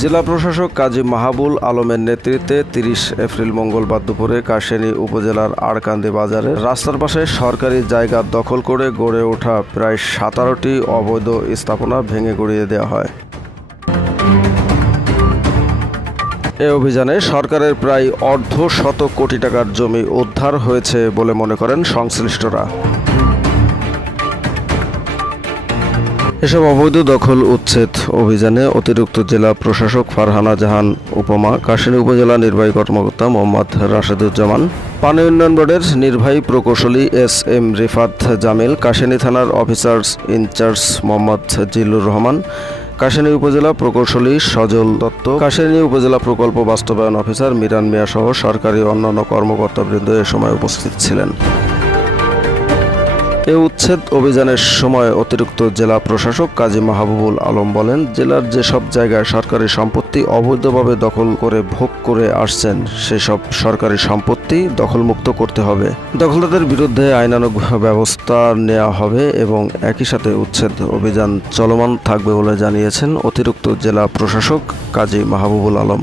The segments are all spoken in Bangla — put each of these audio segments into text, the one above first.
জেলা প্রশাসক কাজী মাহাবুল আলমের নেতৃত্বে তিরিশ এপ্রিল মঙ্গলবার দুপুরে কাশেনী উপজেলার আড়কান্দি বাজারে রাস্তার পাশে সরকারি জায়গা দখল করে গড়ে ওঠা প্রায় সাতারোটি অবৈধ স্থাপনা ভেঙে গড়িয়ে দেওয়া হয়। এ অভিযানে সরকারের প্রায় অর্ধ শত কোটি টাকার জমি উদ্ধার হয়েছে বলে মনে করেন সংশ্লিষ্টরা। এসব অবৈধ দখল, উচ্ছেদ অভিযানে অতিরিক্ত জেলা প্রশাসক ফারহানা জাহান উপমা, কাশিনী উপজেলা নির্বাহী কর্মকর্তা মোহাম্মদ রাশেদুজ্জামান, পানি উন্নয়ন বোর্ডের নির্বাহী প্রকৌশলী এস এম রিফাত জামিল, কাশিনী থানার officers in charge Mohammad Zillur Rahman, Kashini উপজেলা প্রকৌশলী সজল দত্ত, কাশিনী উপজেলা প্রকল্প বাস্তবায়ন অফিসার মিরান মিয়া সহ সরকারি অন্যান্য কর্মকর্তাবৃন্দ এ সময় উপস্থিত ছিলেন। এ উচ্ছেদ অভিযানের সময় অতিরিক্ত জেলা প্রশাসক কাজী মাহবুবুল আলম বলেন, জেলার যেসব জায়গায় সরকারি সম্পত্তি অবৈধভাবে দখল করে ভোগ করে আসছেন, সেসব সরকারি সম্পত্তি দখলমুক্ত করতে হবে। দখলদারদের বিরুদ্ধে আইনানুগ ব্যবস্থা নেওয়া হবে এবং একই সাথে উচ্ছেদ অভিযান চলমান থাকবে বলে জানিয়েছেন অতিরিক্ত জেলা প্রশাসক কাজী মাহবুবুল আলম।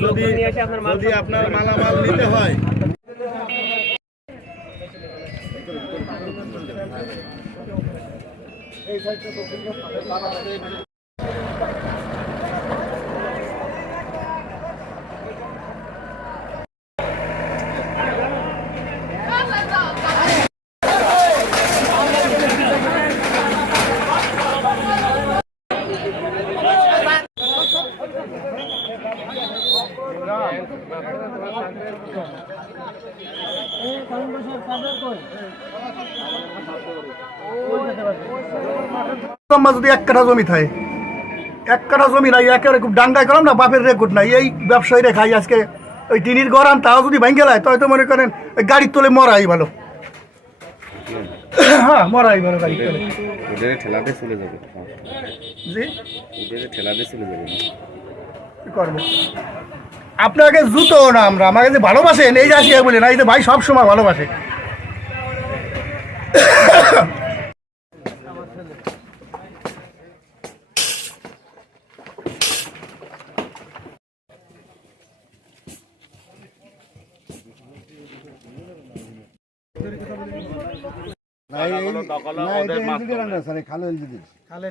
যদি যদি আপনার মালামাল নিতে হয়। লম্বা যদি এক কাঠা জমি থাকে এক কাঠা জমি নাই একেবারে খুব ডাঙ্গায় করলাম না বাপের রেকর্ড নাই। এই ব্যবসায়ীরা খাই আজকে ওই টিনির গড়ান তাও যদি ভাঙ্গে লায় তাই তো মনে করেন ওই গাড়ির তোলে মরাই ভালো। হ্যাঁ মরাই ভালো গাড়ির তোলে। ওদের ঠেলাতে চলে যাবে। জি? ওদের ঠেলাতে চলে যাবে। কি করব? আপনাকে জুতো না আমরা আমাকে যে ভালোবাসেন এই যে আসিয়া বলেন এই যে ভাই সব সময় ভালোবাসে খালো খাল।